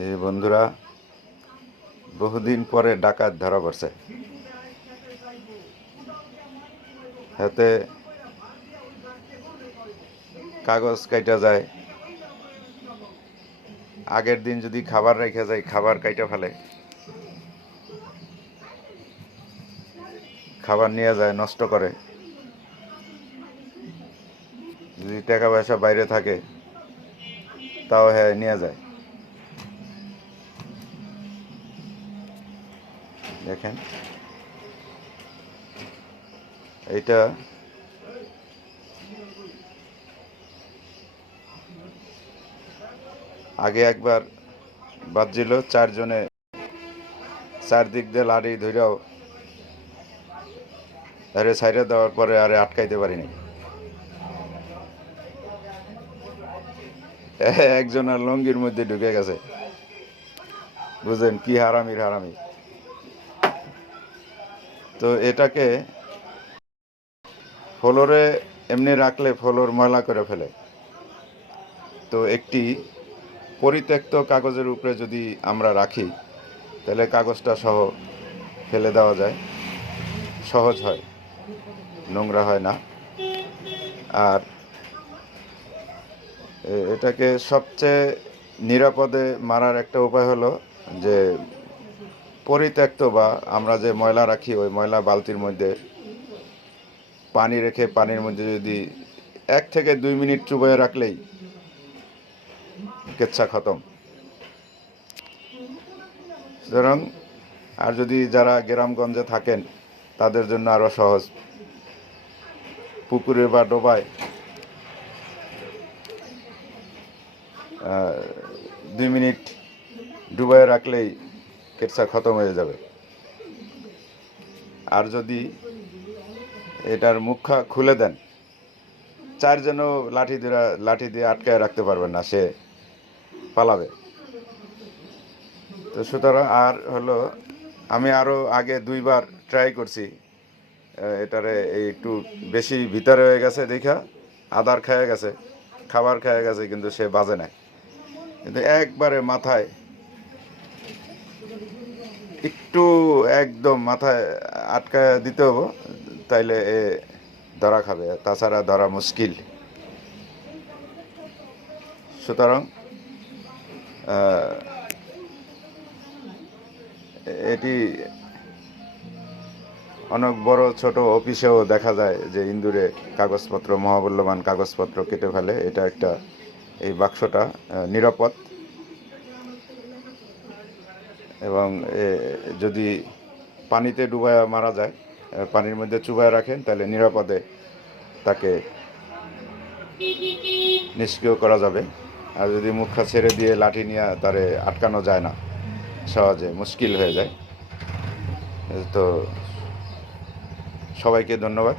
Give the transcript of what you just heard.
এই বন্ধুরা, বহুদিন পরে ডাকাত ধরা পড়ছে। হাতে কাগজ কাইটা যায়, আগের দিন যদি খাবার রেখে যায় খাবার কাইটা ফেলে, খাবার নিয়ে যায় নষ্ট করে। যদি টাকা পয়সা বাইরে থাকে তাও হ্যাঁ নিয়ে যায়। দেখেন এইটা আগে একবার বাজছিল, চারজনে চারদিক দিয়ে লাড়ি ধরেও আরে সাইডে দেওয়ার পরে আরে আটকাইতে পারিনি। একজনের লঙ্গির মধ্যে ঢুকে গেছে। বুঝলেন কি হারামির হারামি। তো এটাকে ফ্লোরে এমনি রাখলে ফ্লোর ময়লা করে ফেলে। তো একটি পরিত্যক্ত কাগজের উপরে যদি আমরা রাখি তাহলে কাগজটা সহ ফেলে দেওয়া যায়, সহজ হয়, নোংরা হয় না। আর এটাকে সবচেয়ে নিরাপদে মারার একটা উপায় হলো যে পরিত্যক্ত বা আমরা যে ময়লা রাখি ওই ময়লা বালতির মধ্যে পানি রেখে পানির মধ্যে যদি 1 থেকে 2 মিনিট চুবিয়ে রাখলেই কেচ্ছা খতম। সুতরাং আর যদি যারা গ্রামগঞ্জে থাকেন তাদের জন্য আরও সহজ, পুকুরে বা ডোবায় 2 মিনিট ডুবায় রাখলেই কেচ্ছা খতম হয়ে যাবে। আর যদি এটার মুখা খুলে দেন, চারজনও লাঠি দিয়ে আটকায় রাখতে পারবেন না, সে পালাবে। তো সুতরাং আর হলো, আমি আরও আগে 2বার ট্রাই করছি। এটারে একটু বেশি ভিতরে হয়ে গেছে দেখা আদার খেয়ে গেছে, খাবার খেয়ে গেছে, কিন্তু সে বাজে নাই। কিন্তু একবারে মাথায় একটু একদম মাথায় আটকায় দিতে হবো, তাইলে এ ধরা খাবে, তাছাড়া ধরা মুশকিল। সুতরাং এটি অনেক বড় ছোট অফিসেও দেখা যায় যে ইন্দুরে কাগজপত্র, মহামূল্যবান কাগজপত্র কেটে ফেলে। এটা একটা, এই বাক্সটা নিরাপদ। এবং যদি পানিতে ডুবায় মারা যায়, পানির মধ্যে চুবায় রাখেন, তাহলে নিরাপদে তাকে নিষ্ক্রিয় করা যাবে। আর যদি মুখা ছেড়ে দিয়ে লাঠি নিয়ে তারে আটকানো যায় না, সহজে মুশকিল হয়ে যায়। তো সবাইকে ধন্যবাদ।